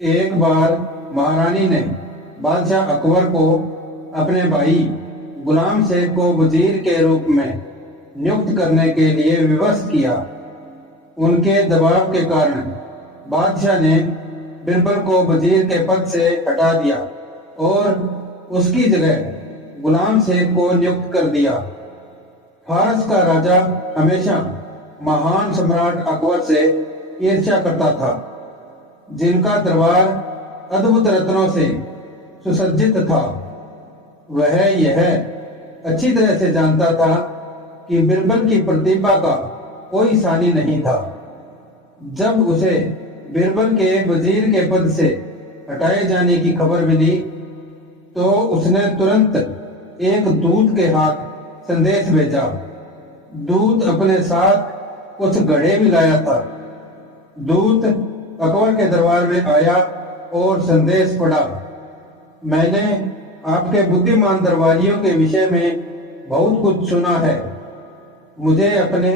एक बार महारानी ने बादशाह अकबर को अपने भाई गुलाम शेख को वजीर के रूप में नियुक्त करने के लिए विवश किया। उनके दबाव के कारण बादशाह ने बिरबल को वजीर के पद से हटा दिया और उसकी जगह गुलाम शेख को नियुक्त कर दिया। फारस का राजा हमेशा महान सम्राट अकबर से ईर्ष्या करता था, जिनका दरबार अद्भुत रत्नों से सुसज्जित था। वह यह अच्छी तरह से जानता था कि बिरबल की प्रतिभा का कोई सानी नहीं था। जब उसे बिरबल के वजीर के पद से हटाए जाने की खबर मिली तो उसने तुरंत एक दूत के हाथ संदेश भेजा। दूत अपने साथ कुछ घड़े भी लाया था। दूत अकबर के दरबार में आया और संदेश पढ़ा। मैंने आपके बुद्धिमान दरबारियों के विषय में बहुत कुछ सुना है। मुझे अपने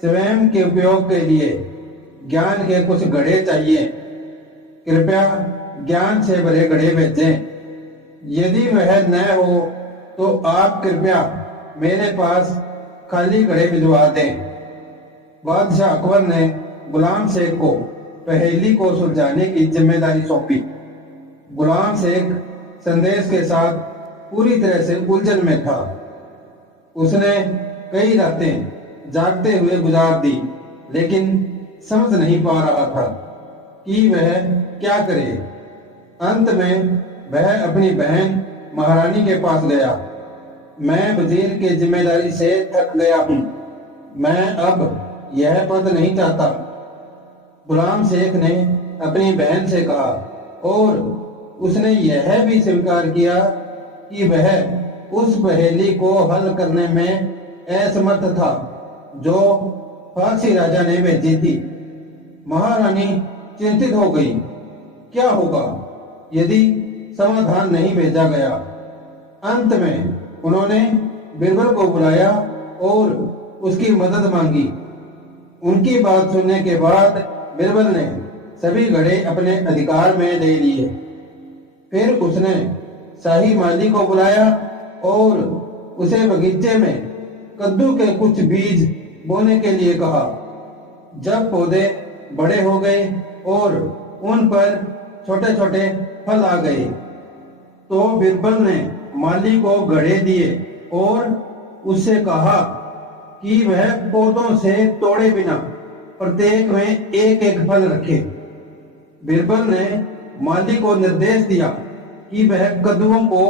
स्वयं के उपयोग के लिए ज्ञान के कुछ घड़े चाहिए। कृपया ज्ञान से भरे घड़े भेजें। यदि वह न हो तो आप कृपया मेरे पास खाली घड़े भिजवा दें। बादशाह अकबर ने गुलाम शेख को पहेली को सुलझाने की जिम्मेदारी सौंपी। गुलाम शेख संदेश के साथ पूरी तरह से उलझन में था। उसने कई रातें जागते हुए गुजार दी, लेकिन समझ नहीं पा रहा था कि वह क्या करे। अंत में वह अपनी बहन महारानी के पास गया। मैं वजीर की जिम्मेदारी से थक गया हूँ। मैं अब यह पद नहीं चाहता, गुलाम शेख ने अपनी बहन से कहा, और उसने यह भी स्वीकार किया कि वह उस पहेली को हल करने में असमर्थ था जो फारसी राजा ने भेजी थी। महारानी चिंतित हो गई। क्या होगा यदि समाधान नहीं भेजा गया? अंत में उन्होंने बिरबल को बुलाया और उसकी मदद मांगी। उनकी बात सुनने के बाद बिरबल ने सभी घड़े अपने अधिकार में ले लिए। फिर उसने शाही माली को बुलाया और उसे बगीचे में कद्दू के कुछ बीज बोने के लिए कहा। जब पौधे बड़े हो गए और उन पर छोटे छोटे फल आ गए तो बिरबल ने माली को घड़े दिए और उससे कहा कि वह पौधों से तोड़े बिना प्रत्येक में एक एक फल रखे। बिरबल ने माली को निर्देश दिया कि वह कद्दुओं को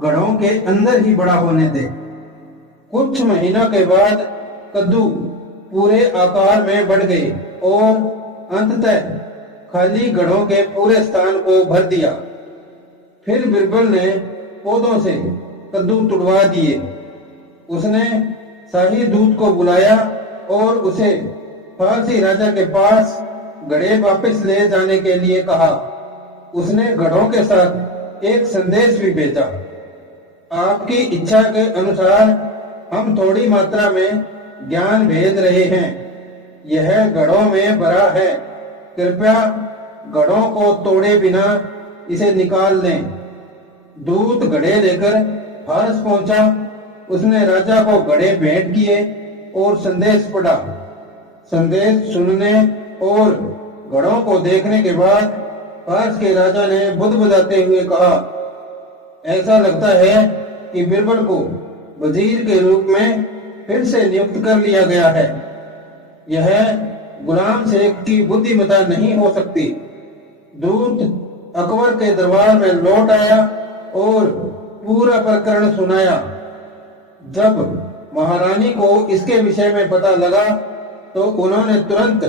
घड़ों के अंदर ही बड़ा होने दे। कुछ महीनों के बाद कद्दू पूरे आकार में बढ़ गए और अंततः खाली घड़ों के पूरे स्थान को भर दिया। फिर बिरबल ने पौधों से कद्दू तुड़वा दिए। उसने शाही दूत को बुलाया और उसे फारसी राजा के पास घड़े वापस ले जाने के लिए कहा। उसने घड़ों के साथ एक संदेश भी भेजा। आपकी इच्छा के अनुसार हम थोड़ी मात्रा में ज्ञान भेज रहे हैं। यह घड़ों में भरा है। कृपया घड़ों को तोड़े बिना इसे निकाल लें। दूत घड़े लेकर फारस पहुंचा। उसने राजा को घड़े भेंट किए और संदेश पढ़ा। संदेश सुनने और घड़ों को देखने के बाद फारस के राजा ने बुदबुदाते हुए कहा, ऐसा लगता है कि बिरबल को वजीर के रूप में फिर से नियुक्त कर लिया गया है। यह गुलाम शेख की बुद्धिमत्ता नहीं हो सकती। दूत अकबर के दरबार में लौट आया और पूरा प्रकरण सुनाया। जब महारानी को इसके विषय में पता लगा तो उन्होंने तुरंत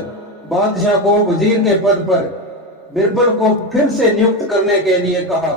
बादशाह को वजीर के पद पर बिरबल को फिर से नियुक्त करने के लिए कहा।